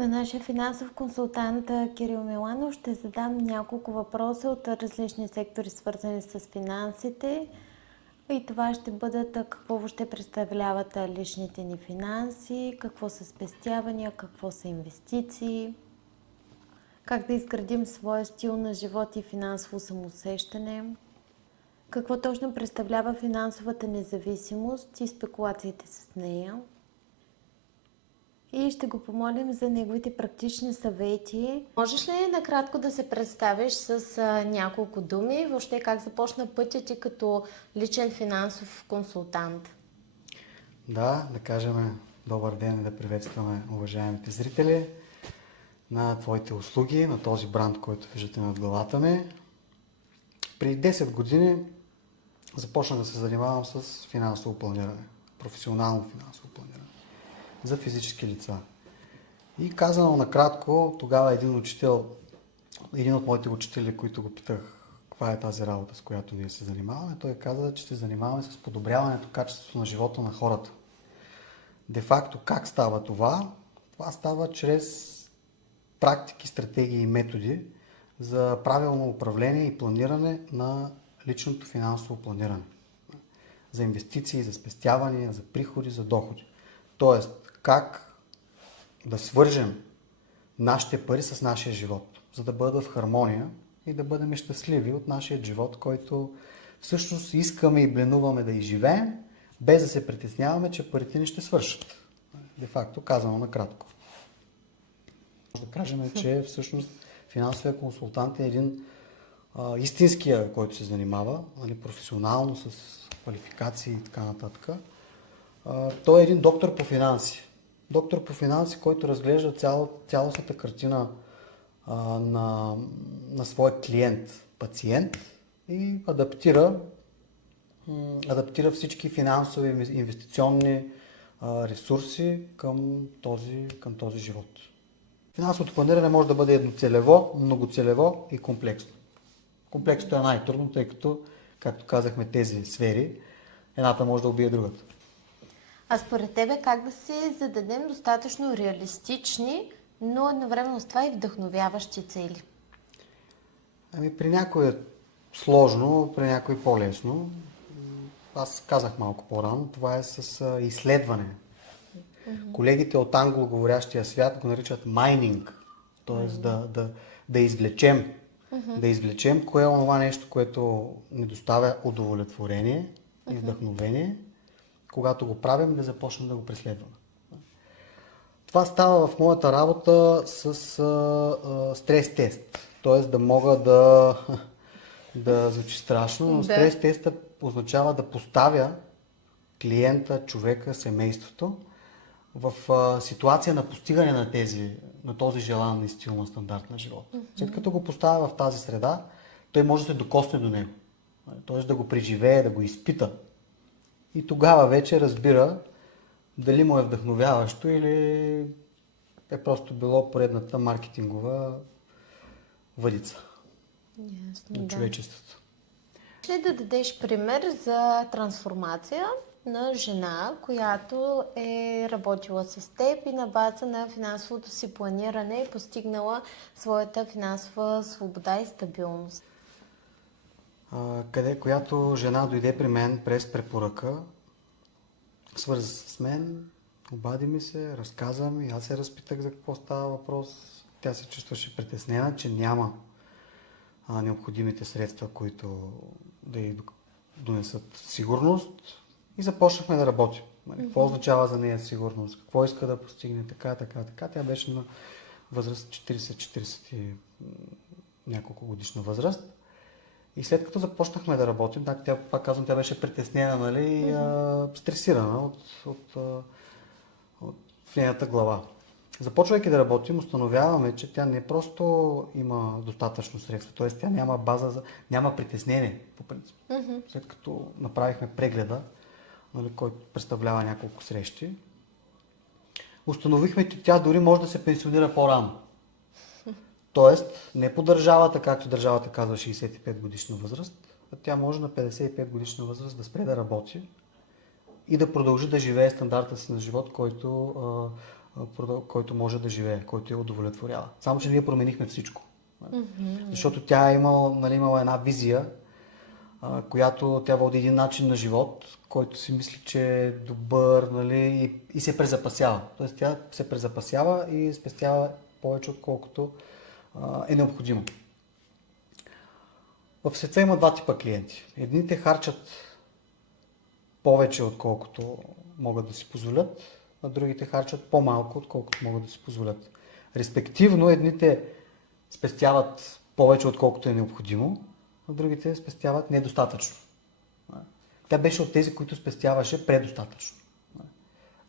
На нашия финансов консултант Кирил Миланов ще задам няколко въпроса от различни сектори, свързани с финансите. И това ще бъдат какво въобще представляват личните ни финанси, какво са спестявания, какво са инвестиции, как да изградим своя стил на живот и финансово самоусещане, какво точно представлява финансовата независимост и спекулациите с нея. И ще го помолим за неговите практични съвети. Можеш ли накратко да се представиш с няколко думи, въобще как започна пътят ти като личен финансов консултант? Да кажем добър ден и да приветстваме уважаемите зрители на твоите услуги, на този бранд, който виждате над главата ми. Преди 10 години започнах да се занимавам с финансово планиране, професионално финансово планиране за физически лица. И казано накратко, тогава един от моите учители, които го питах каква е тази работа, с която ние се занимаваме, той каза, че се занимаваме с подобряването качеството на живота на хората. Де факто как става това? Това става чрез практики, стратегии и методи за правилно управление и планиране на личното финансово планиране. За инвестиции, за спестявания, за приходи, за доходи. Тоест, как да свържем нашите пари с нашия живот, за да бъдат в хармония и да бъдем щастливи от нашия живот, който всъщност искаме и бленуваме да изживеем, без да се притесняваме, че парите ни ще свършат. Де факто, казано накратко. Може да кажем, че всъщност финансовия консултант е един истинския, който се занимава професионално с квалификации и така нататък. Той е един доктор по финанси. Доктор по финанси, който разглежда цялостната картина на своя клиент, пациент и адаптира всички финансови инвестиционни ресурси към този живот. Финансовото планиране може да бъде едноцелево, многоцелево и комплексно. Комплексното е най-трудно, тъй като, както казахме, тези сфери, едната може да убие другата. А според тебе как да се зададем достатъчно реалистични, но едновременно с това и вдъхновяващи цели? При някой е сложно, при някой по-лесно. Аз казах малко по-рано, това е с изследване. Колегите от англоговорящия свят го наричат майнинг, т.е. да извлечем. Да извлечем кое е онова нещо, което ни доставя удовлетворение и вдъхновение, когато го правим, да започнем да го преследваме. Това става в моята работа с стрес-тест. Т.е. да мога да звучи страшно, но стрес-теста означава да поставя клиента, човека, семейството в ситуация на постигане на този желан и стил на стандарт на живот. След като го поставя в тази среда, той може да се докосне до него. Т.е. да го преживее, да го изпита. И тогава вече разбира дали му е вдъхновяващо или е просто било поредната маркетингова въдица на човечеството. Ще да дадеш пример за трансформация на жена, която е работила с теб и на база на финансовото си планиране е постигнала своята финансова свобода и стабилност? Която жена дойде при мен през препоръка, свърза се с мен, обади ми се, разказа ми, аз се разпитах за какво става въпрос. Тя се чувстваше притеснена, че няма необходимите средства, които да й донесат сигурност, и започнахме да работим. Какво означава за нея сигурност, какво иска да постигне, така. Тя беше на възраст 40 и няколко годишна възраст. И след като започнахме да работим, пак казвам, тя беше притеснена, стресирана в нейната глава. Започвайки да работим, установяваме, че тя не просто има достатъчно средства, т.е. тя няма база, няма притеснение по принцип. След като направихме прегледа, който представлява няколко срещи, установихме, че тя дори може да се пенсионира по-рано. Тоест, не по държавата, както държавата казва 65 годишна възраст, а тя може на 55 годишна възраст да спре да работи и да продължи да живее стандарта си на живот, който който може да живее, който я удовлетворява. Само, че ние променихме всичко. Защото тя имала една визия, която тя води един начин на живот, който си мисли, че е добър, нали, и се презапасява. Тоест тя се презапасява и спестява повече, отколкото е необходимо. В света има два типа клиенти. Едните харчат повече, отколкото могат да си позволят, а другите харчат по-малко, отколкото могат да си позволят. Респективно, едните спестяват повече, отколкото е необходимо, а другите спестяват недостатъчно. Тя беше от тези, които спестяваше предостатъчно.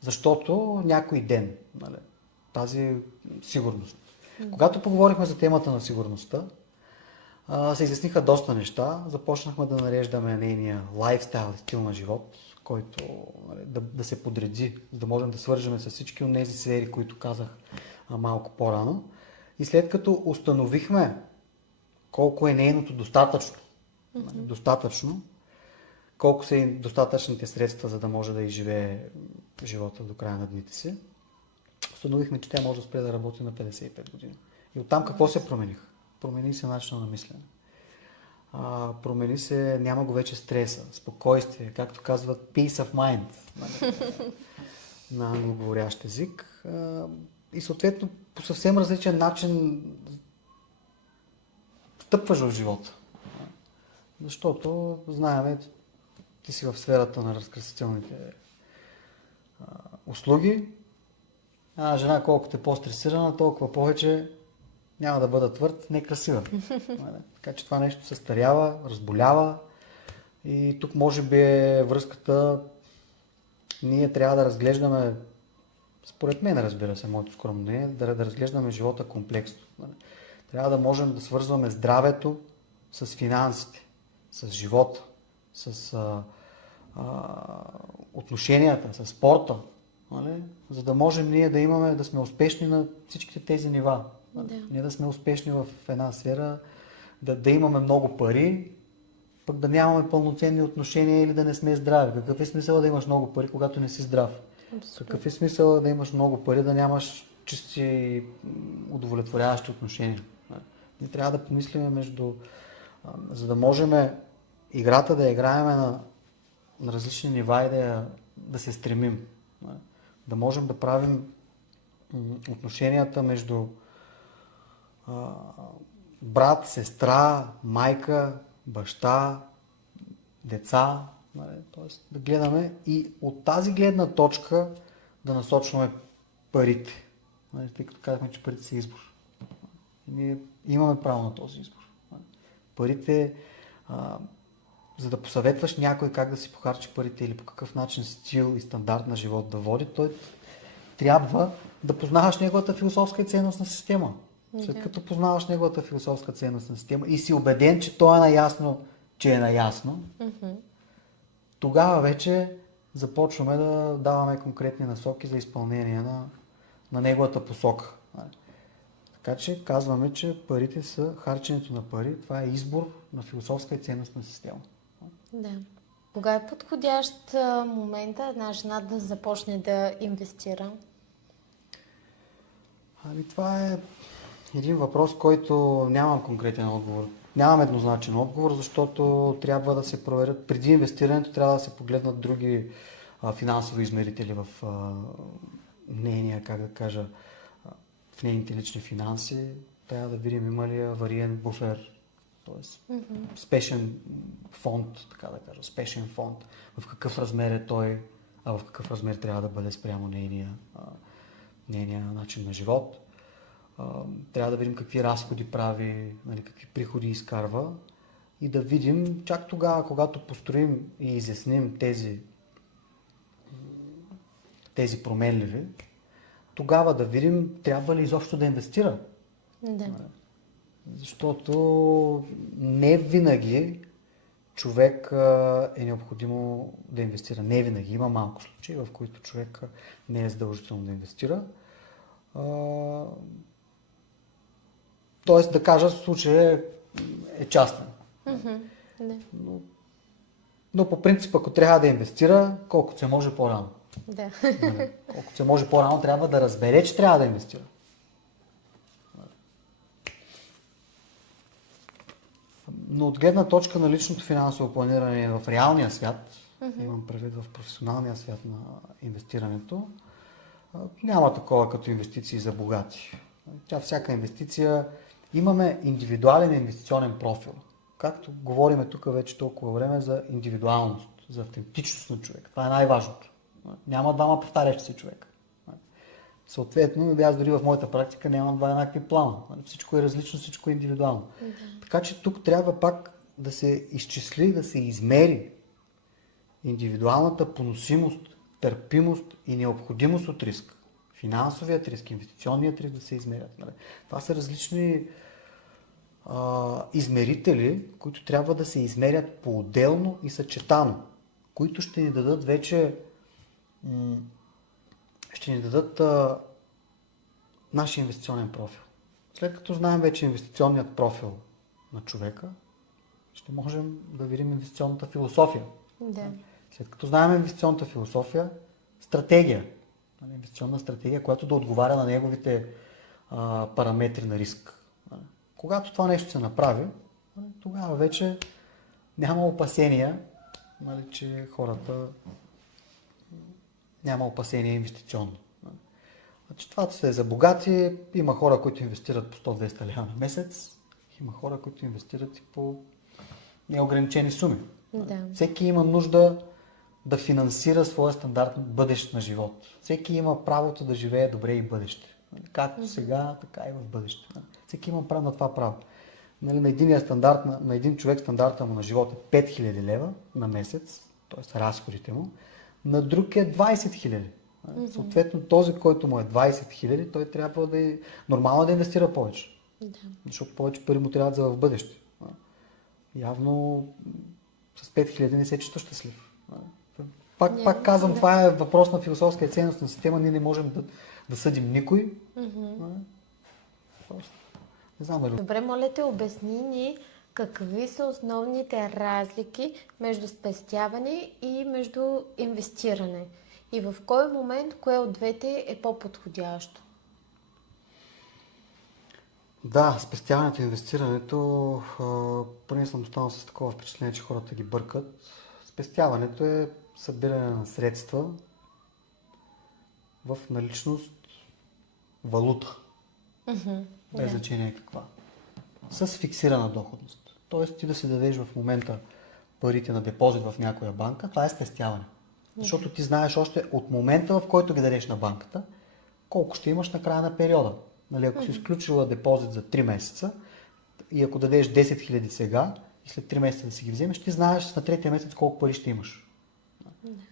Защото някой ден, нали, тази сигурност. Когато поговорихме за темата на сигурността, се изясниха доста неща. Започнахме да нареждаме нейния лайфстайл, стил на живот, който, нали, да се подреди, да можем да свържем с всички от тези сфери, които казах малко по-рано. И след като установихме колко е нейното достатъчно, колко са и достатъчните средства, за да може да изживее живота до края на дните си, установихме, че тя може да спре да работи на 55 години. И оттам какво се промениха? Промени се начина на мислене. Промени се, няма го вече стреса, спокойствие, както казват peace of mind на англоговорящ език. И съответно по съвсем различен начин стъпваш в живота. Защото, знаем, ти си в сферата на разкрасителните услуги. Една жена, колкото е по-стресирана, толкова повече няма да бъда твърд, некрасива. Така че това нещо се старява, разболява и тук може би е връзката. Ние трябва да разглеждаме, според мен, разбира се, моето скромно мнение, да разглеждаме живота комплексно. Трябва да можем да свързваме здравето с финансите, с живота, с отношенията, с спорта, нали? За да можем ние да сме успешни на всичките тези нива. Да. Ние да сме успешни в една сфера, да имаме много пари, пък да нямаме пълноценни отношения или да не сме здрави. Какъв е смисъл да имаш много пари, когато не си здрав? Абсолютно. Какъв е смисъл да имаш много пари, да нямаш чисти удовлетворяващи отношения? Ние трябва да помислим за да можем играта да играем на различни нива и да се стремим. Да можем да правим отношенията между брат, сестра, майка, баща, деца. Тоест да гледаме и от тази гледна точка да насочваме парите. Тъй като казахме, че парите са избор. Ние имаме право на този избор. Парите, за да посъветваш някой как да си похарчи парите или по какъв начин стил и стандарт на живот да води, той трябва да познаваш неговата философска и ценностна система. След като познаваш неговата философска ценностна система и си убеден, че той е наясно, че е наясно, тогава вече започваме да даваме конкретни насоки за изпълнение на неговата посока. Така че казваме, че парите са харченето на пари. Това е избор на философска и ценностна система. Да. Кога е подходящ момента една жена да започне да инвестира? Това е един въпрос, който нямам конкретен отговор. Нямам еднозначен отговор, защото трябва да се проверят. Преди инвестирането трябва да се погледнат други финансови измерители в нейния, в нейните лични финанси. Трябва да видим има ли авариен буфер, т.е. спешен фонд, така да кажа, спешен фонд. В какъв размер е той, а в какъв размер трябва да бъде спрямо нейния начин на живот. Трябва да видим какви разходи прави, нали, какви приходи изкарва и да видим чак тогава, когато построим и изясним тези променливи, тогава да видим трябва ли изобщо да инвестира. Да. Защото не винаги човек е необходимо да инвестира. Не винаги. Има малко случаи, в които човек не е задължително да инвестира. Тоест, да кажа, случай е частен. Да. Но по принцип, ако трябва да инвестира, колкото се може по-рано. Да. Нали? Колкото се може по-рано трябва да разбере, че трябва да инвестира. Но от гледна точка на личното финансово планиране в реалния свят, имам предвид в професионалния свят на инвестирането, няма такова като инвестиции за богати. Всяка инвестиция, имаме индивидуален инвестиционен профил. Както говорим тук вече толкова време за индивидуалност, за автентичност на човек. Това е най-важното. Няма двама повтарящи се човека. Съответно, аз дори в моята практика нямам два еднакви плана. Всичко е различно, всичко е индивидуално. Така че тук трябва пак да се изчисли, да се измери индивидуалната поносимост, търпимост и необходимост от риск. Финансовият риск, инвестиционният риск да се измерят. Това са различни измерители, които трябва да се измерят по-отделно и съчетано, които ще ни дадат вече нашия инвестиционен профил. След като знаем вече инвестиционният профил на човека, ще можем да видим инвестиционната философия. Да. След като знаем инвестиционната философия, стратегия. Инвестиционна стратегия, която да отговаря на неговите параметри на риск. Когато това нещо се направи, тогава вече няма опасения, че хората няма опасения инвестиционно. Значи, това се е за богати. Има хора, които инвестират по 100-200 лева на месец. Има хора, които инвестират и по неограничени суми. Да. Всеки има нужда да финансира своя стандарт бъдещ на живот. Всеки има правото да живее добре и бъдеще. Както сега, така и в бъдеще. Всеки има право на това право. На един човек стандарта му на живот е 5000 лева на месец, т.е. разходите му, на друг е 20 000. Съответно, този, който му е 20 000, той трябва да е нормално да инвестира повече. Да. Защото повече пари му трябва за в бъдеще. Явно с 5000 не се чувства щастлив. Пак казвам, това е въпрос на философска и ценностна система. Ние не можем да съдим никой. Просто, не знам дали. Добре, моля те, обясни ни какви са основните разлики между спестяване и между инвестиране. И в кой момент кое от двете е по-подходящо? Да, спестяването и инвестирането, поне съм останал с такова впечатление, че хората ги бъркат. Спестяването е събиране на средства в наличност валута. Без значение каква. С фиксирана доходност. Тоест ти да си дадеш в момента парите на депозит в някоя банка, това е спестяване. Защото ти знаеш още от момента, в който ги дадеш на банката, колко ще имаш на края на периода. Ако си изключила депозит за 3 месеца и ако дадеш 10 000 сега и след 3 месеца да си ги вземеш, ти знаеш на третия месец колко пари ще имаш.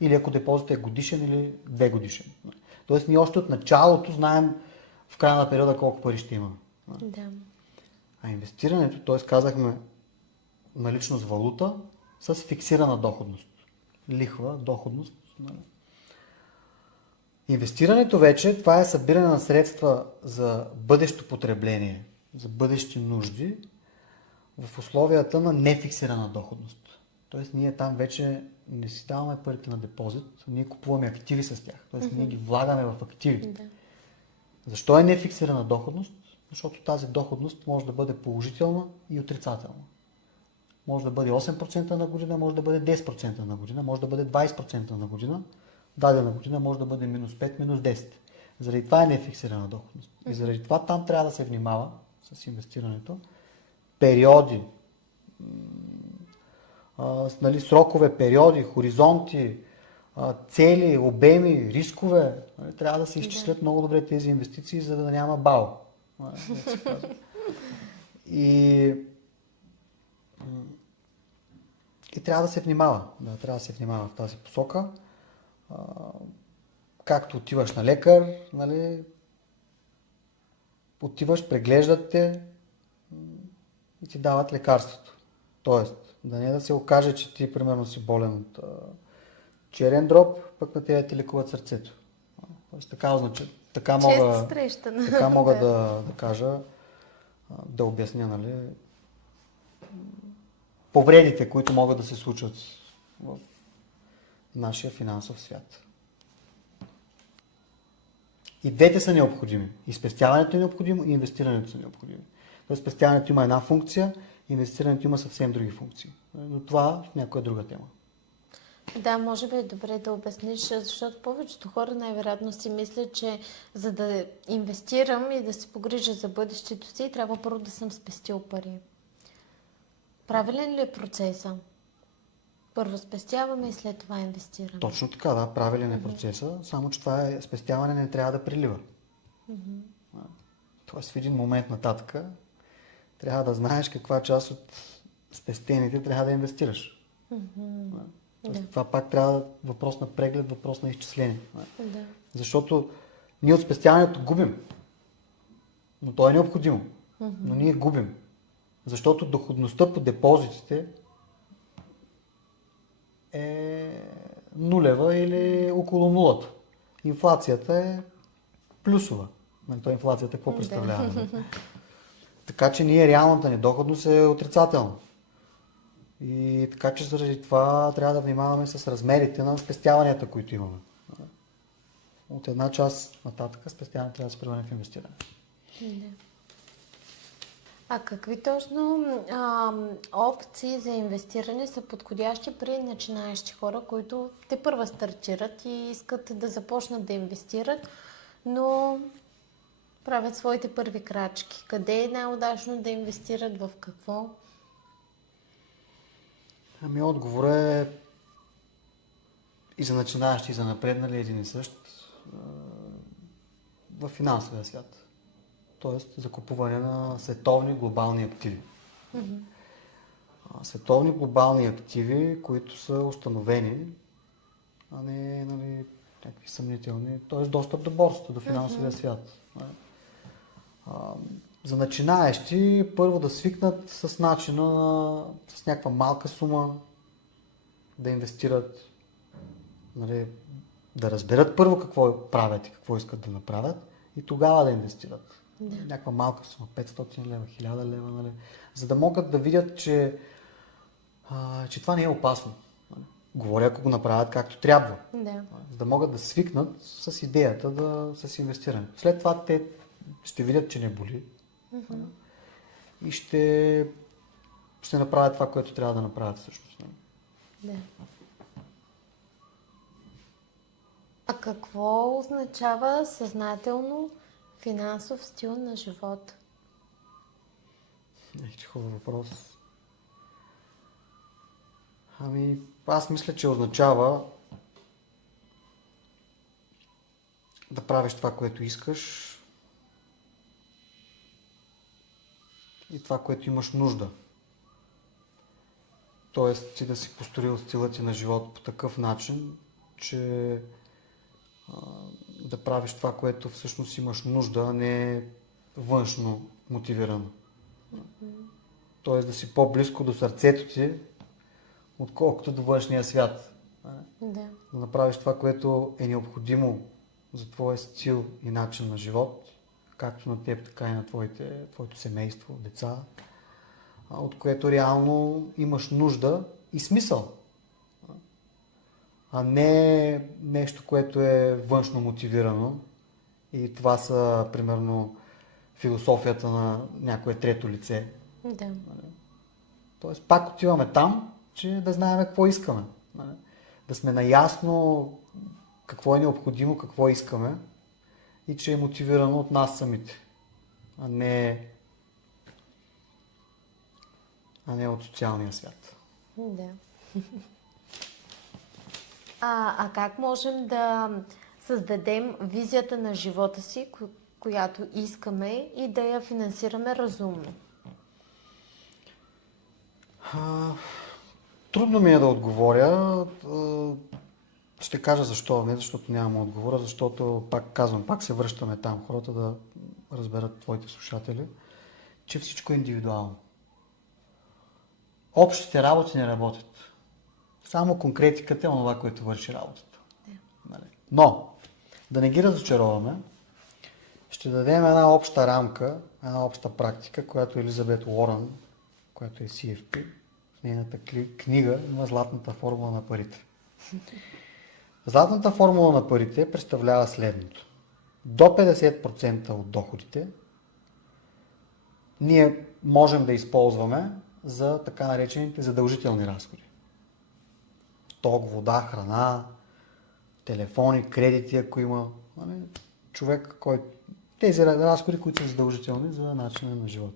Или ако депозитът е годишен или 2 годишен. Тоест ние още от началото знаем в края на периода колко пари ще имаме. Да. А инвестирането, т.е. казахме наличност валута с фиксирана доходност. Лихва, доходност. Инвестирането вече, това е събиране на средства за бъдещо потребление, за бъдещи нужди в условията на нефиксирана доходност. Тоест ние там вече не си даваме парите на депозит, ние купуваме активи с тях. Тоест ние ги влагаме в активи. Да. Защо е нефиксирана доходност? Защото тази доходност може да бъде положителна и отрицателна. Може да бъде 8% на година, може да бъде 10% на година, може да бъде 20% на година. Дадена година може да бъде минус 5, минус 10. Заради това е нефиксирана доходност. И заради това там трябва да се внимава с инвестирането. Периоди, срокове, периоди, хоризонти, цели, обеми, рискове. Трябва да се изчислят много добре тези инвестиции, за да няма бал. И трябва да се внимава. Трябва да се внимава в тази посока. Както отиваш на лекар, отиваш, преглеждат те и ти дават лекарството. Тоест, да се окаже, че ти примерно си болен от черен дроб, пък на тебе ти лекуват сърцето. Тоест, така мога да кажа, да обясня, повредите, които могат да се случат в нашия финансов свят. И двете са необходими. И спестяването е необходимо, и инвестирането са необходими. Тоест спестяването има една функция, инвестирането има съвсем други функции. Но това в някоя друга тема. Да, може би е добре да обясниш, защото повечето хора най-вероятно си мислят, че за да инвестирам и да се погрижа за бъдещето си, трябва първо да съм спестил пари. Правилен ли е процеса? Първо спестяваме и след това инвестираме. Точно така, да, правилен е процеса, само че това е спестяване не трябва да прилива. Тоест в един момент нататък трябва да знаеш каква част от спестените трябва да инвестираш. Това пак трябва въпрос на преглед, въпрос на изчисление. Да. Защото ние от спестяването губим. Но то е необходимо. Но ние губим. Защото доходността по депозитите е нулева или около нулата. Инфлацията е плюсова. То инфлацията какво представлява? Така че ние реалната ни доходност е отрицателна. И така че заради това трябва да внимаваме с размерите на спестяванията, които имаме. От една част нататък спестяването трябва да се превърне в инвестиране. А какви точно опции за инвестиране са подходящи при начинаещи хора, които те първа стартират и искат да започнат да инвестират, но правят своите първи крачки? Къде е най-удачно да инвестират, в какво? Ами отговорът е и за начинаещи, и за напреднали един и същ в финансовия свят. Тоест за купуване на световни глобални активи. Световни глобални активи, които са установени, а не някакви съмнителни, т.е. достъп до борсата, до финансовия свят. За начинаещи първо да свикнат с начина, с някаква малка сума да инвестират, да разберат първо какво правят и какво искат да направят и тогава да инвестират. Някаква малка сума, 500 лева, 1000 лева, за да могат да видят, че това не е опасно. Говоря, ако го направят както трябва. За да могат да свикнат с идеята с инвестиране. След това те ще видят, че не боли. И ще направят това, което трябва да направят всъщност. Да. А какво означава съзнателно финансов стил на живот? Хубав въпрос. Ами, аз мисля, че означава да правиш това, което искаш и това, което имаш нужда. Тоест, ти да си построил стила ти на живот по такъв начин, че да правиш това, което всъщност имаш нужда, а не външно мотивирано. Тоест да си по-близко до сърцето ти, отколкото до външния свят. Да направиш това, което е необходимо за твоя стил и начин на живот, както на теб, така и на твоето семейство, деца, от което реално имаш нужда и смисъл. А не нещо, което е външно мотивирано. И това са, примерно, философията на някое трето лице. Да. Тоест, пак отиваме там, че да знаем какво искаме. Да сме наясно какво е необходимо, какво искаме и че е мотивирано от нас самите, а не от социалния свят. Да. А как можем да създадем визията на живота си, която искаме и да я финансираме разумно? Трудно ми е да отговоря. Ще кажа защо. Не защото нямам отговора, защото, пак се връщаме там, хората да разберат твоите слушатели, че всичко е индивидуално. Общите работи не работят. Само конкретиката е онова, което върши работата. Но, да не ги разочароваме, ще дадем една обща рамка, една обща практика, която Елизабет Уорън, която е CFP, в нейната книга има златната формула на парите. Златната формула на парите представлява следното. до 50% от доходите ние можем да използваме за така наречените задължителни разходи. Ток, вода, храна, телефони, кредити, ако има, нали, човек, който... Тези разходи, които са задължителни за начина на живот.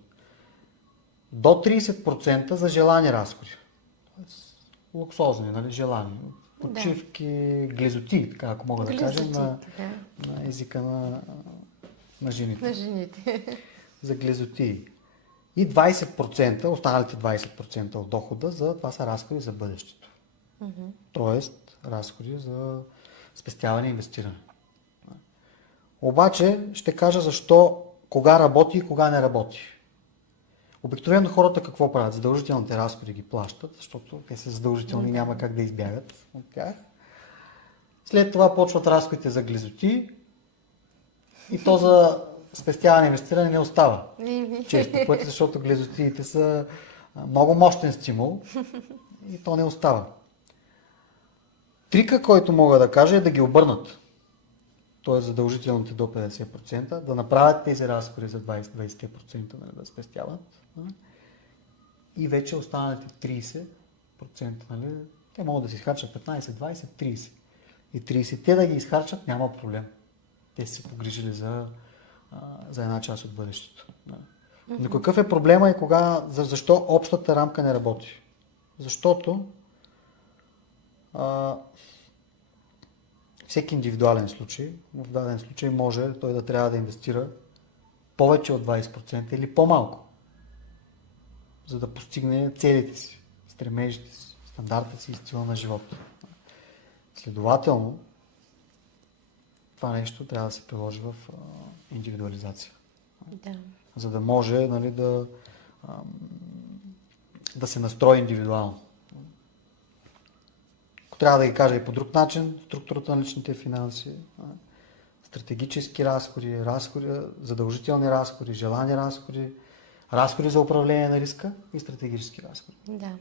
До 30% за желани разходи. Тоест, луксозни, нали, желани. Почивки, глезоти, така ако мога да кажем, на езика на жените. На жените. За глезоти. И 20%, останалите 20% от дохода, това са разходи за бъдещето. Тоест, разходи за спестяване и инвестиране. Обаче, ще кажа защо, кога работи и кога не работи. Обикновено хората какво правят? Задължителните разходи ги плащат, защото те са задължителни и няма как да избягат от тях. След това почват разходите за глезоти и то за спестяване и инвестиране не остава. Често пъти, защото глезотиите са много мощен стимул и то не остава. Трика, който мога да кажа, е да ги обърнат. Т.е. задължителните до 50%, да направят тези разходи за 20%, нали, да спестяват. Нали? И вече останалите 30%, нали, те могат да си изхарчат 15, 20, 30. И 30-те да ги изхарчат, няма проблем. Те са се погрижили за една част от бъдещето. Но какъв е проблема и защо общата рамка не работи? Защото всеки индивидуален случай, в даден случай може той да трябва да инвестира повече от 20% или по-малко, за да постигне целите си, стремежите си, стандарта си и стила на живота. Следователно, това нещо трябва да се приложи в индивидуализация. Да. За да може, нали, да се настрои индивидуално. Трябва да ги кажа и по друг начин, структурата на личните финанси, стратегически разходи, задължителни разходи, желани разходи, разходи за управление на риска и стратегически разходи. Да.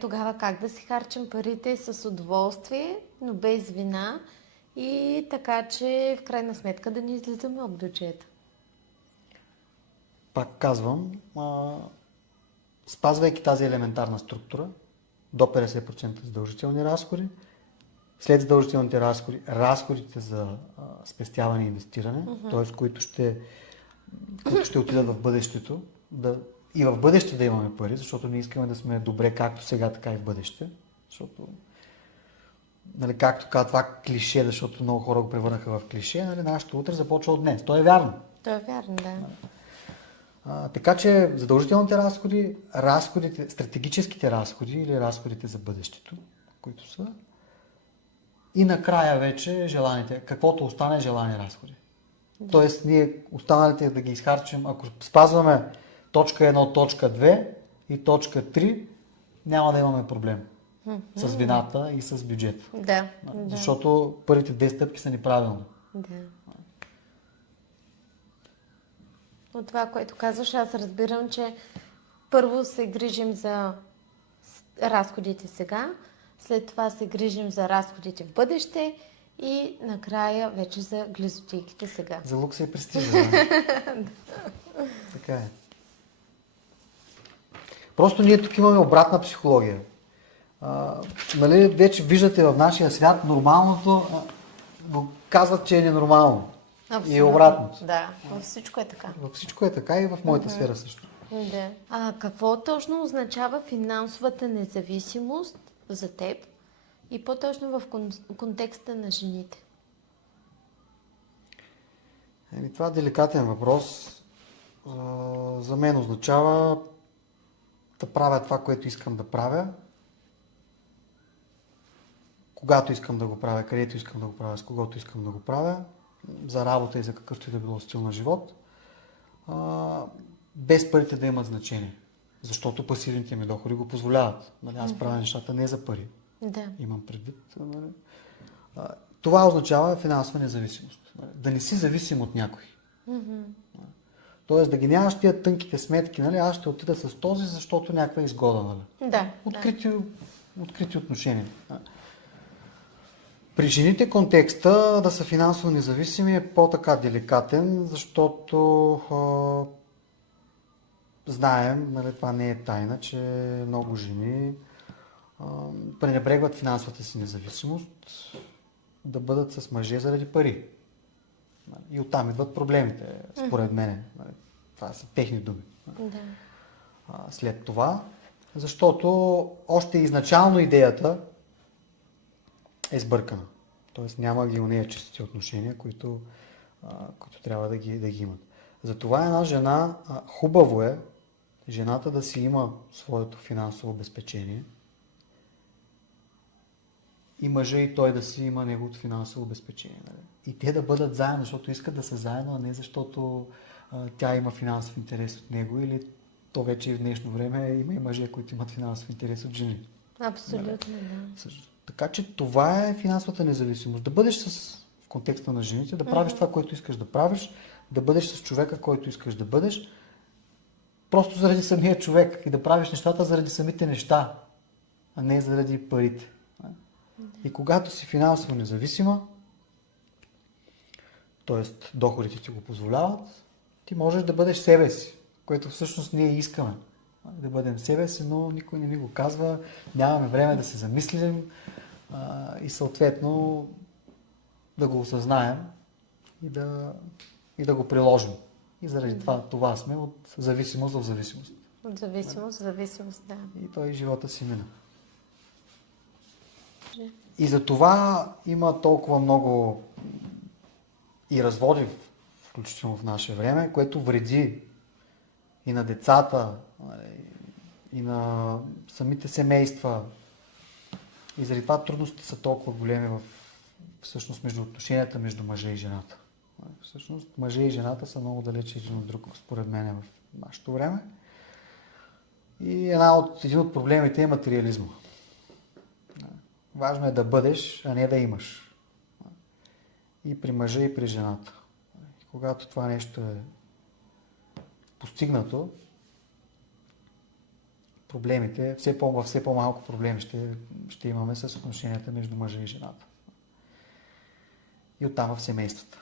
Тогава как да си харчим парите с удоволствие, но без вина и така, че в крайна сметка да не излизаме от бюджета? Пак казвам, спазвайки тази елементарна структура, до 50% задължителни разходи, след задължителните разходи, разходите за спестяване и инвестиране, т.е. които ще отидат в бъдещето, и в бъдеще да имаме пари, защото ние искаме да сме добре както сега, така и в бъдеще. Защото, нали, както казва това клише, защото много хора го превърнаха в клише, нали, нашето утре започва от днес. То е вярно. То е вярно, да. Така че задължителните разходите, стратегическите разходи или разходите за бъдещето, които са, и накрая вече каквото остане желани разходи. Да. Тоест ние останалите да ги изхарчим, ако спазваме точка 1, точка 2 и точка 3, няма да имаме проблем с вината и с бюджета. Да. Защото първите 2 стъпки са неправилни. Да. От това, което казваш, аз разбирам, че първо се грижим за разходите сега, след това се грижим за разходите в бъдеще и накрая вече за глезотийките сега. За лукса и престижа, да. Така е. Просто ние тук имаме обратна психология. Нали, вече виждате в нашия свят нормалното, го казват, че е ненормално. Абсолютно. И обратното. Да, във всичко е така. Във всичко е така и в моята сфера също. Да. Какво точно означава финансовата независимост за теб и по-точно в контекста на жените? Това е деликатен въпрос. За мен означава да правя това, което искам да правя, когато искам да го правя, където искам да го правя, с когото искам да го правя, за работа и за какъвто и да било стил на живот, без парите да имат значение. Защото пасивните ми доходи го позволяват. Нали? Аз правя нещата не за пари. Да. Имам предвид. Нали? Това означава финансова независимост. Да не си зависим от някой. Тоест да ги нямаш тия тънките сметки, нали? Аз ще отида с този, защото някаква изгода. Нали? Да. Открити отношения. При жените контекста да са финансово независими е по-така деликатен, защото знаем, нали, това не е тайна, че много жени пренебрегват финансовата си независимост да бъдат с мъже заради пари. И оттам идват проблемите, според мен. Това са техни думи. Да. След това, защото още изначално идеята е сбъркана. Тоест няма ги онея чистите отношения, които трябва да ги имат. Затова една жена, хубаво е жената да си има своето финансово обезпечение и мъжа и той да си има неговото финансово обезпечение. Нали? И те да бъдат заедно, защото искат да са заедно, а не защото тя има финансов интерес от него или то вече и в днешно време има и мъже, които имат финансов интерес от жени. Абсолютно, да. Така че това е финансовата независимост. Да бъдеш в контекста на жените, да правиш това, което искаш да правиш, да бъдеш с човека, който искаш да бъдеш, просто заради самия човек и да правиш нещата заради самите неща, а не заради парите. И когато си финансово независима, т.е. доходите ти го позволяват, ти можеш да бъдеш себе си, което всъщност ние искаме. Да бъдем себе си, но никой не ни го казва, нямаме време да се замислим и съответно да го осъзнаем и да го приложим. И заради това сме от зависимост в зависимост. От зависимост в зависимост, да. И той живота си мина. И за това има толкова много и разводи, включително в наше време, което вреди и на децата, и на самите семейства. И заради това трудностите са толкова големи всъщност между отношенията между мъжа и жената. Всъщност мъжа и жената са много далече един от друг, според мен, в нашето време. И един от проблемите е материализма. Важно е да бъдеш, а не да имаш. И при мъжа, и при жената. Когато това нещо е постигнато, проблемите, все по-малко проблеми ще имаме с отношенията между мъжа и жената. И оттам в семействата.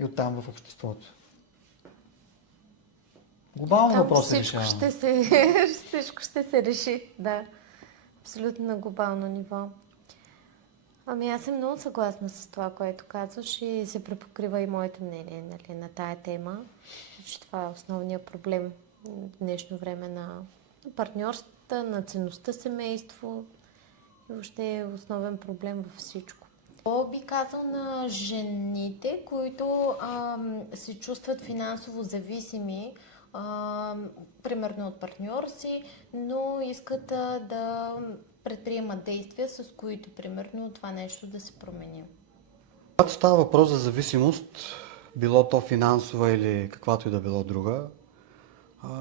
И оттам в обществото. Глобално въпрос се решава. Всичко ще се реши, да. Абсолютно на глобално ниво. Ами аз съм много съгласна с това, което казваш и се препокрива и моето мнение, нали, на тая тема. Че това е основният проблем в днешно време на партньорствата, на ценността семейство и въобще е основен проблем във всичко. Какво би казал на жените, които се чувстват финансово зависими, примерно от партньор си, но искат да предприемат действия, с които, примерно, това нещо да се промени? Когато става въпрос за зависимост, било то финансова или каквато и да било друга,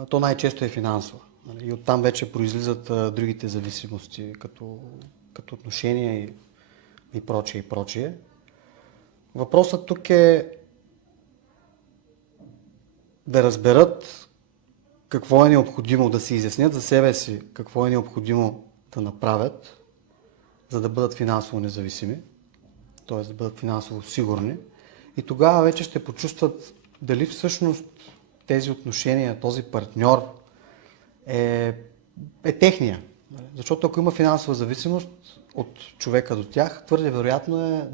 то най-често е финансова. И оттам вече произлизат другите зависимости, като отношения и прочее, и прочее. Въпросът тук е да разберат какво е необходимо да се изяснят за себе си, какво е необходимо да направят, за да бъдат финансово независими, т.е. да бъдат финансово сигурни. И тогава вече ще почувстват дали всъщност тези отношения, този партньор е техния. Защото ако има финансова зависимост от човека до тях, твърде вероятно е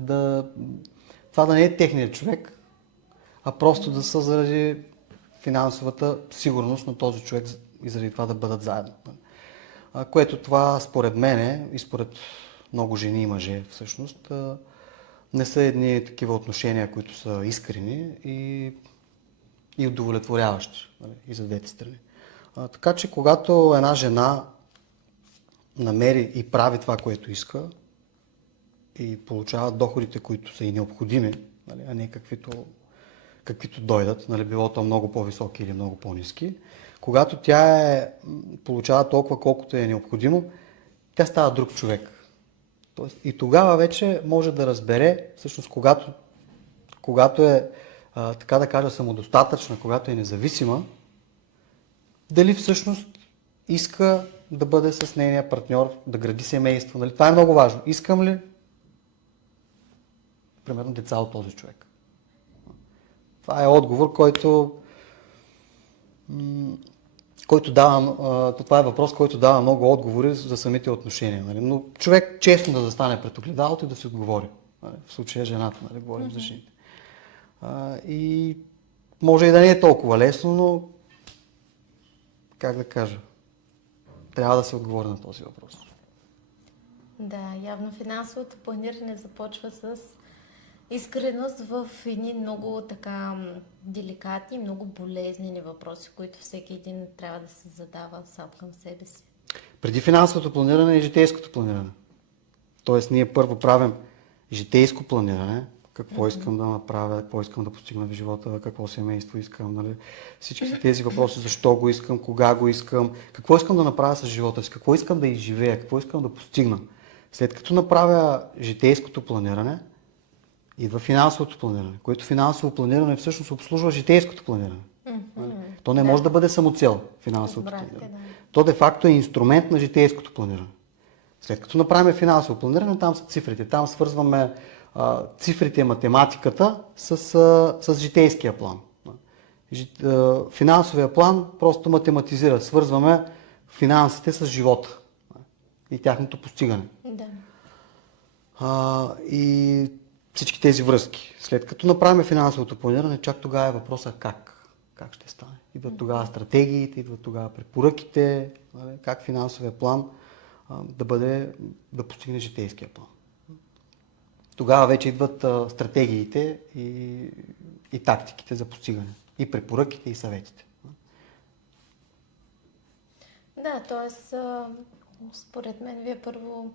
това да не е техният човек, а просто да са заради финансовата сигурност на този човек и заради това да бъдат заедно. Което това според мене и според много жени и мъже всъщност не са едни такива отношения, които са искрени и удовлетворяващи и за двете страни. Така че когато една жена намери и прави това, което иска и получава доходите, които са и необходими, а не каквито дойдат, било то много по-високи или много по-ниски, когато тя получава толкова, колкото е необходимо, тя става друг човек. Тоест, и тогава вече може да разбере, всъщност когато е, така да кажа, самодостатъчна, когато е независима, дали всъщност иска да бъде с нейния партньор, да гради семейство. Това е много важно. Искам ли примерно, деца от този човек? Това е отговор, който дава, това е въпрос, който дава много отговори за самите отношения. Нали? Но човек честно да застане пред огледалото и да си отговори. Нали? В случая жената, нали? Говорим за жените. И може и да не е толкова лесно, но как да кажа, трябва да се отговори на този въпрос. Да, явно финансовото планиране започва с искреност в едни много така деликатни, много болезнени въпроси, които всеки един трябва да се задава сам към себе си. Преди финансовото планиране е житейското планиране. Тоест ние първо правим житейско планиране, какво искам да направя, какво искам да постигна в живота, какво семейство искам, нали? Всички тези въпроси, защо го искам, кога го искам, какво искам да направя с живота си, какво искам да изживея, какво искам да постигна. След като направя житейското планиране, идва финансовото планиране, което финансово планиране всъщност обслужва житейското планиране. То не може да бъде самоцел, финансовото планиране. То де-факто е инструмент на житейското планиране. След като направим финансово планиране, там са цифрите, там свързваме цифрите и математиката с житейския план. Финансовия план просто математизира, свързваме финансите с живота и тяхното постигане. Да. И всички тези връзки. След като направим финансовото планиране, чак тогава е въпроса как. Как ще стане. Идват тогава стратегиите, идват тогава препоръките, как финансовия план да постигне житейския план. Тогава вече идват стратегиите и тактиките за постигане. И препоръките, и съветите. Да, т.е. според мен вие първо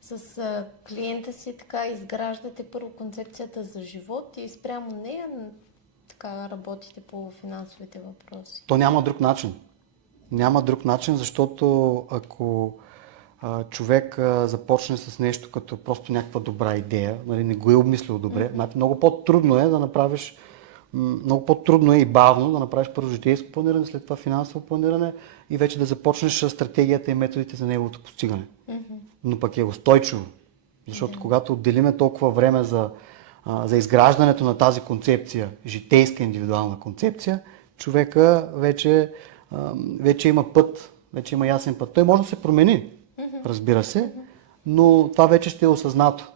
с клиента си така изграждате първо концепцията за живот и спрямо нея така работите по финансовите въпроси. То няма друг начин. Няма друг начин, защото ако човек започне с нещо като просто някаква добра идея, нали, не го е обмислил добре, много по-трудно е да направиш, много по-трудно е и бавно да направиш първо житейско планиране, след това финансово планиране и вече да започнеш с стратегията и методите за неговото постигане. Но пък е устойчиво, защото когато отделиме толкова време за изграждането на тази концепция, житейска индивидуална концепция, човека вече има път, вече има ясен път. Той може да се промени, разбира се, но това вече ще е осъзнато,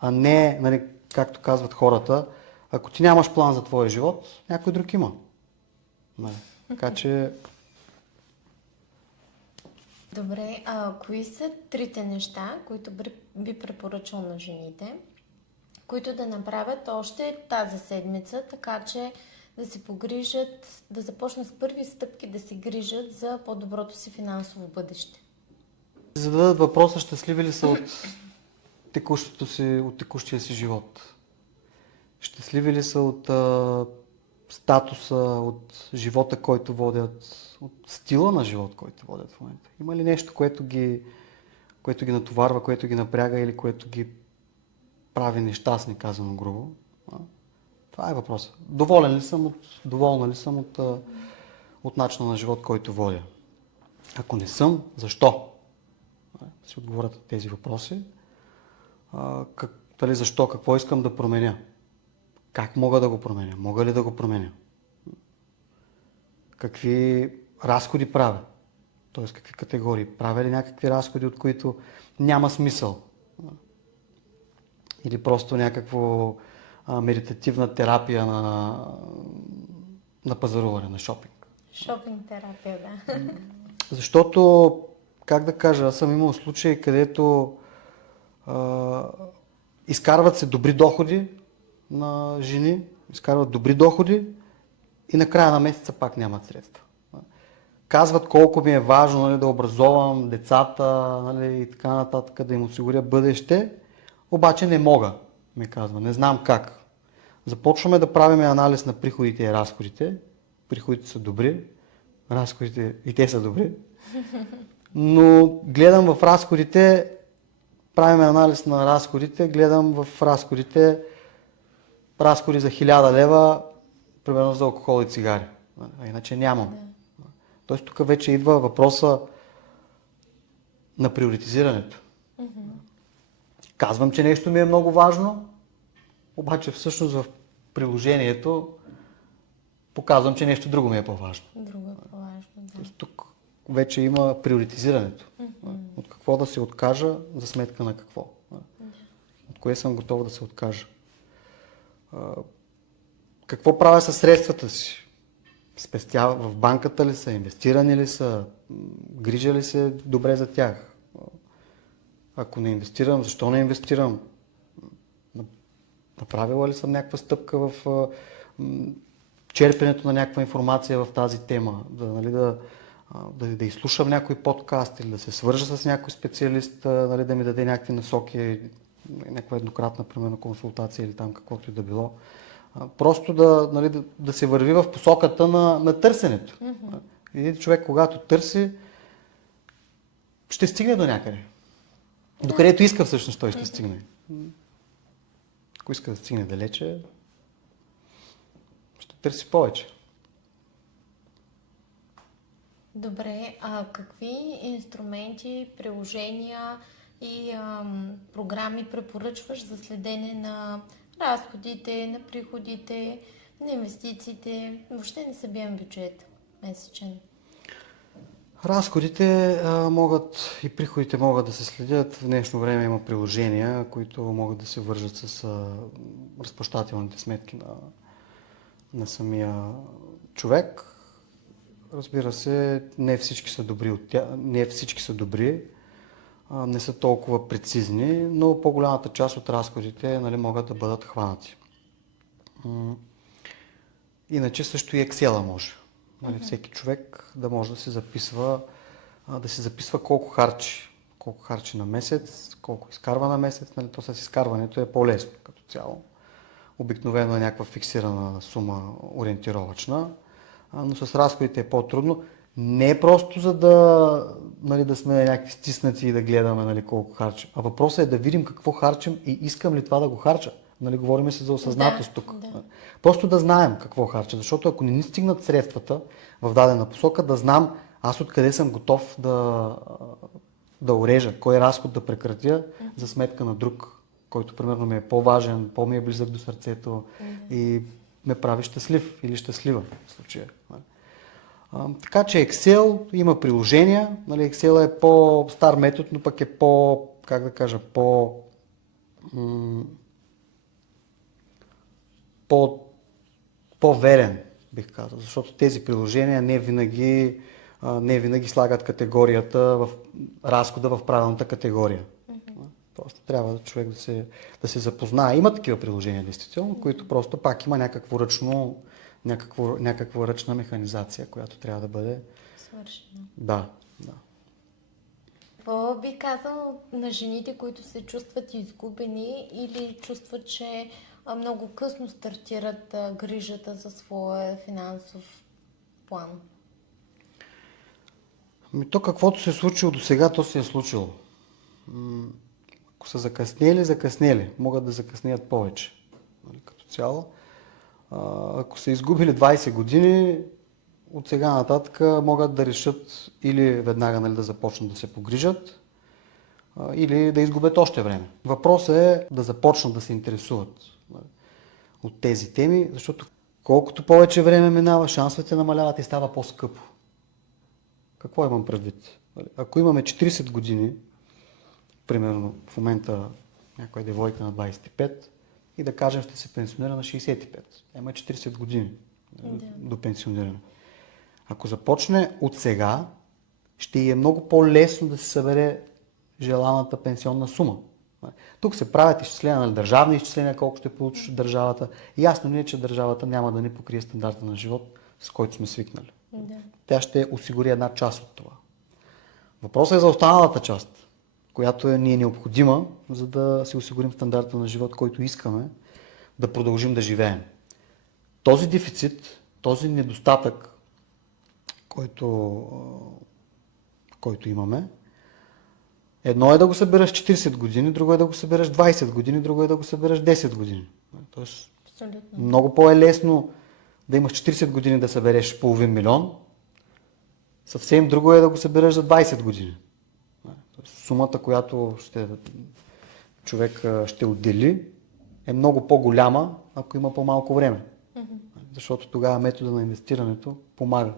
а не, нали, както казват хората, ако ти нямаш план за твоя живот, някой друг има. Така че... Добре, кои са трите неща, които би препоръчал на жените, които да направят още тази седмица, така че да се погрижат, да започнат с първи стъпки да се грижат за по-доброто си финансово бъдеще? Зададат въпроса, щастливи ли са от текущия си живот? Щастливи ли са от статуса, от живота, който водят, от стила на живот, който водят в момента? Има ли нещо, което ги натоварва, което ги напряга или което ги прави нещастни, казано грубо? Това е въпросът. Доволна ли съм от начина на живот, който водя? Ако не съм, защо? Си отговорят на тези въпроси. Защо? Какво искам да променя? Как мога да го променя? Мога ли да го променя? Какви разходи правя? Тоест какви категории? Правя ли някакви разходи, от които няма смисъл? Или просто някаква медитативна терапия на пазаруване, на шопинг? Шопинг терапия, да. Защото, как да кажа, аз съм имал случаи, където изкарват се добри доходи на жени, изкарват добри доходи и на края на месеца пак нямат средства. Казват колко ми е важно, нали, да образовам децата, нали, и така нататък, да им осигуря бъдеще, обаче не мога, ми казва, не знам как. Започваме да правим анализ на приходите и разходите. Приходите са добри, разходите и те са добри, но гледам в разходите, правим анализ на разходите, гледам в разходи за 1000 лева, примерно за алкохол и цигари. А иначе нямам. Тоест тук вече идва въпроса на приоритизирането. Казвам, че нещо ми е много важно, обаче всъщност в приложението показвам, че нещо друго ми е по-важно. Друго е по-важно, да. Тоест, тук вече има приоритизирането. От какво да се откажа за сметка на какво. От кое съм готов да се откажа. Какво правя със средствата си? В банката ли са, инвестирани ли са, грижа ли се добре за тях? Ако не инвестирам, защо не инвестирам? Направила ли съм някаква стъпка в черпенето на някаква информация в тази тема? Да изслушам някой подкаст или да се свържа с някой специалист, нали, да ми даде някакви насоки, някаква еднократна, примерно, консултация или там каквото и да било. Просто да се върви в посоката на търсенето. Един човек, когато търси, ще стигне до някъде. Докъдето иска всъщност той ще стигне. Ако иска да стигне далече, ще търси повече. Добре, а какви инструменти, приложения и програми препоръчваш за следене на разходите, на приходите, на инвестициите, въобще не събием бюджет месечен? Разходите могат и приходите могат да се следят. В днешно време има приложения, които могат да се вържат с разплащателните сметки на самия човек. Разбира се, не всички са добри не са толкова прецизни, но по-голямата част от разходите, нали, могат да бъдат хванати. Иначе също и Excel може. Нали, всеки човек да може да се записва колко харчи на месец, колко изкарва на месец. Нали, то с изкарването е по-лесно като цяло. Обикновено е някаква фиксирана сума, ориентировачна, но с разходите е по-трудно. Не е просто за да сме някакви стиснати и да гледаме, нали, колко харчим, а въпросът е да видим какво харчим и искам ли това да го харча. Нали, говорим се за осъзнатост тук. Да. Просто да знаем какво харча, защото ако не ни стигнат средствата в дадена посока, да знам аз откъде съм готов да урежа, кой разход да прекратя за сметка на друг, който примерно ми е по-важен, по-ми е близък до сърцето и ме прави щастлив или щастлива в случая. Така че Excel има приложения. Нали, Excel е по-стар метод, но пък е по-верен, бих казал, защото тези приложения не винаги слагат категорията в разхода в правилната категория. Просто трябва човек да се запознае. Има такива приложения, действително, които просто пак има някаква ръчна механизация, която трябва да бъде свършена. Да. Какво би казал на жените, които се чувстват изгубени или чувстват, че много късно стартират грижата за своя финансов план? То каквото се е случило до сега, то се е случило. Ако са закъснели, могат да закъснеят повече. Като цяло. Ако са изгубили 20 години, от сега нататък могат да решат или веднага, нали, да започнат да се погрижат, или да изгубят още време. Въпросът е да започнат да се интересуват от тези теми, защото колкото повече време минава, шансовете намаляват и става по-скъпо. Какво имам предвид? Ако имаме 40 години, примерно в момента някоя девойка на 25, и да кажем ще се пенсионира на 65. Има 40 години до пенсиониране. Ако започне от сега, ще е много по-лесно да се събере желаната пенсионна сума. Тук се правят изчисления, нали, държавни изчисления, колко ще получиш от държавата. Ясно ни е, че държавата няма да ни покрие стандарта на живот, с който сме свикнали. Тя ще осигури една част от това. Въпросът е за останалата част, която ни е необходима, за да си осигурим стандарта на живот, който искаме да продължим да живеем. Този дефицит, този недостатък, който имаме, едно е да го събереш 40 години, друго е да го събереш 20 години, друго е да го събереш 10 години. Тоест, много по-лесно да имаш 40 години да събереш половин милион, съвсем друго е да го събереш за 20 години. Сумата, която човек ще отдели, е много по-голяма, ако има по-малко време. Защото тогава метода на инвестирането помага.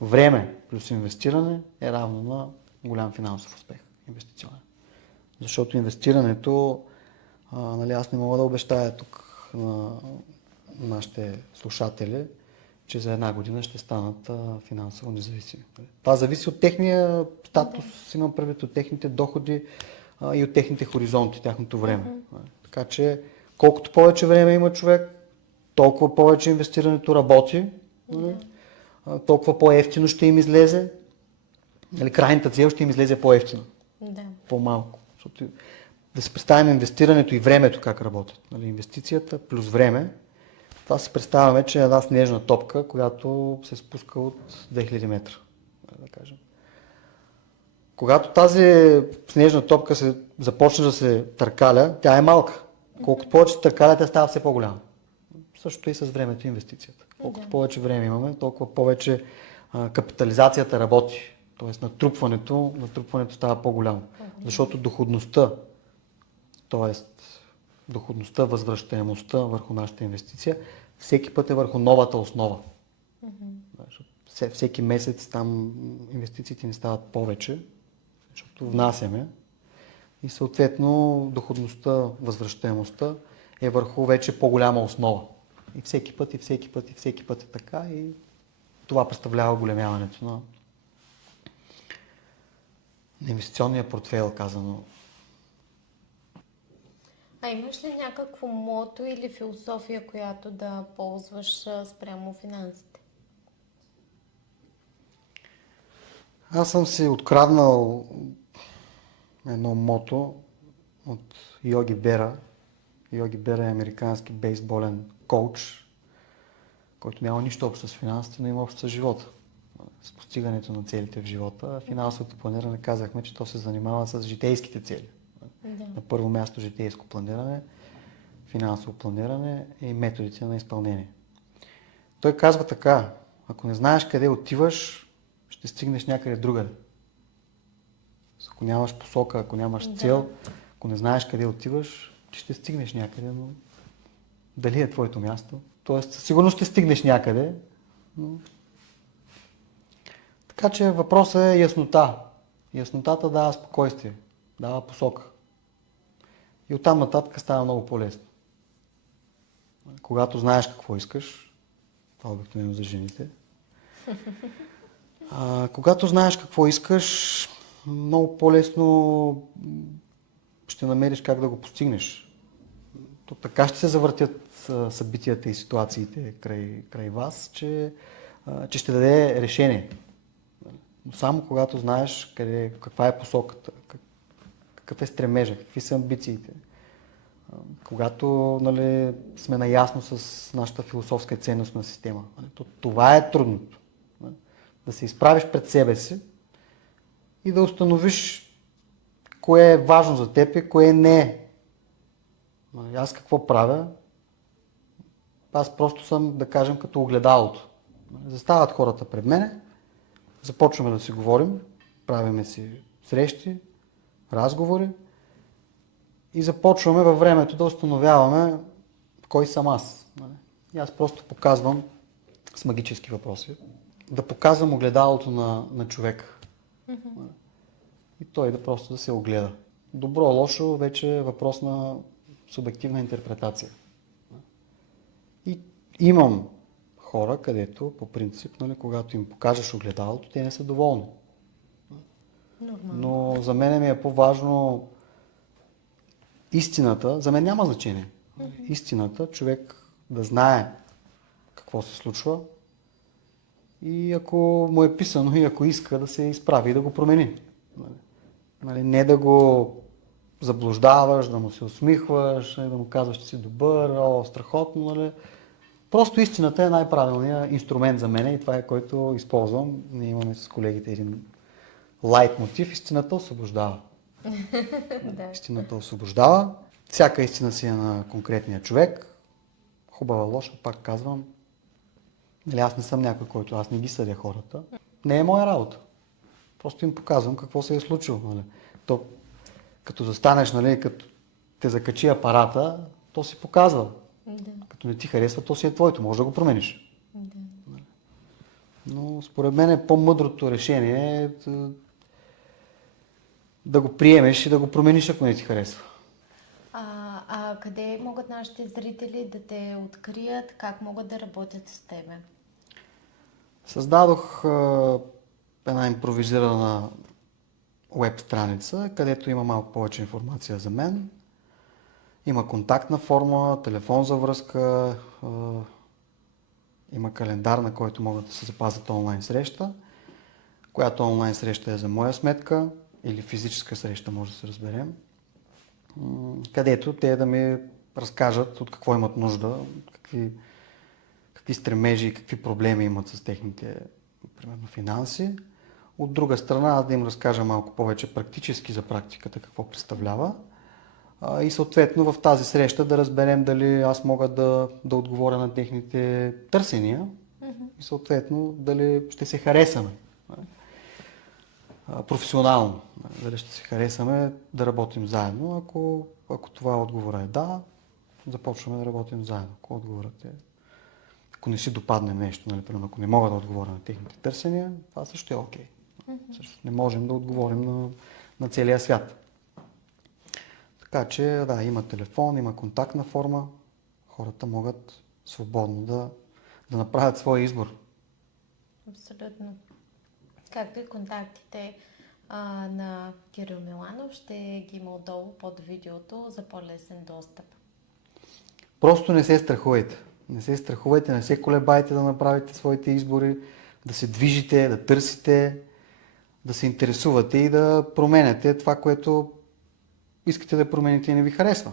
Време плюс инвестиране е равно на голям финансов успех, инвестиционен. Защото инвестирането, нали, аз не мога да обещая тук на нашите слушатели, че за една година ще станат финансово независими. Това зависи от техния статус, имам предвид, от техните доходи и от техните хоризонти, тяхното време. Така че, колкото повече време има човек, толкова повече инвестирането работи, толкова по-евтино ще им излезе. Нали, крайната цел ще им излезе по-евтино. По-малко. Защото да си представим инвестирането и времето как работят. Нали, инвестицията плюс време. Това си представяме, че е една снежна топка, която се спуска от 2000 метра. Да кажем. Когато тази снежна топка започне да се търкаля, тя е малка. Колкото повече се търкаля, тя става все по-голяма. Същото и с времето и инвестицията. Колкото повече време имаме, толкова повече капитализацията работи. Тоест натрупването става по-голямо. Защото доходността, възвръщаемостта върху нашата инвестиция, всеки път е върху новата основа. Всеки месец там инвестициите ни стават повече, защото внасяме и съответно доходността, възвръщаемостта е върху вече по-голяма основа. И всеки път е така и това представлява големяването на инвестиционния портфейл, казано. А имаш ли някакво мото или философия, която да ползваш спрямо финансите? Аз съм си откраднал едно мото от Йоги Бера. Йоги Бера е американски бейсболен коуч, който няма нищо общо с финансите, но има общо с живота. С постигането на целите в живота. Финансовото планиране казахме, че то се занимава с житейските цели. На първо място житейско планиране, финансово планиране и методите на изпълнение. Той казва така: ако не знаеш къде отиваш, ще стигнеш някъде другаде. Ако нямаш посока, ако нямаш цел, ако не знаеш къде отиваш, ти ще стигнеш някъде, но дали е твоето място? Тоест, сигурно ще стигнеш някъде, но... Така че въпросът е яснота. Яснотата дава спокойствие, дава посока. И оттам нататък става много по-лесно. Когато знаеш какво искаш, това е обикновено за жените, когато знаеш какво искаш, много по-лесно ще намериш как да го постигнеш. То така ще се завъртят събитията и ситуациите край вас, че ще даде решение. Но само когато знаеш каква е посоката, какъв е стремежа, какви са амбициите, когато, нали, сме наясно с нашата философска и ценностна система. Това е трудното. Да се изправиш пред себе си и да установиш кое е важно за теб и кое не е. Аз какво правя? Аз просто съм, да кажем, като огледалото. Застават хората пред мене, започваме да си говорим, правиме си срещи, разговори и започваме във времето да установяваме кой съм аз. И аз просто показвам с магически въпроси, да показвам огледалото на човека. И той просто да се огледа. Добро, лошо, вече е въпрос на субективна интерпретация. И имам хора, където по принцип, нали, когато им покажеш огледалото, те не са доволни. Но за мен ми е по-важно истината. За мен няма значение. Истината, човек да знае какво се случва и ако му е писано и ако иска да се изправи и да го промени. Нали, не да го заблуждаваш, да му се усмихваш, да му казваш, че си добър, страхотно. Нали. Просто истината е най-правилният инструмент за мен и това е, който използвам. Ние имаме с колегите един лайт мотив. Истината освобождава. Истината освобождава. Всяка истина си е на конкретния човек. Хубава, лоша, пак казвам. Нали, аз не съм някой, който аз не ги съдя хората. Не е моя работа. Просто им показвам какво се е случило. Нали. То, като застанеш, нали, като те закачи апарата, то си показвал. Да. Като не ти харесва, то си е твоето, може да го промениш. Да. Но според мен по-мъдрото решение е да го приемеш и да го промениш, ако не ти харесва. Къде могат нашите зрители да те открият? Как могат да работят с тебе? Създадох една импровизирана веб страница, където има малко повече информация за мен. Има контактна форма, телефон за връзка, има календар, на който могат да се запазят онлайн среща, която онлайн среща е за моя сметка или физическа среща, може да се разберем, където те да ми разкажат от какво имат нужда, какви стремежи и какви проблеми имат с техните, примерно, финанси. От друга страна, аз да им разкажа малко повече практически за практиката, какво представлява. И съответно в тази среща да разберем дали аз мога да отговоря на техните търсения и съответно дали ще се харесаме професионално. Дали ще се харесаме да работим заедно. Ако това отговора е да, започваме да работим заедно. Ако не си допадне нещо, нали, примерно, ако не мога да отговоря на техните търсения, това също е окей. Също не можем да отговорим на целия свят. Така че, да, има телефон, има контактна форма. Хората могат свободно да направят своя избор. Абсолютно. Както и контактите на Кирил Миланов, ще ги има отдолу под видеото за по-лесен достъп. Просто не се страхувайте. Не се страхувайте, не се колебайте да направите своите избори, да се движите, да търсите, да се интересувате и да променяте това, което искате да промените и не ви харесва.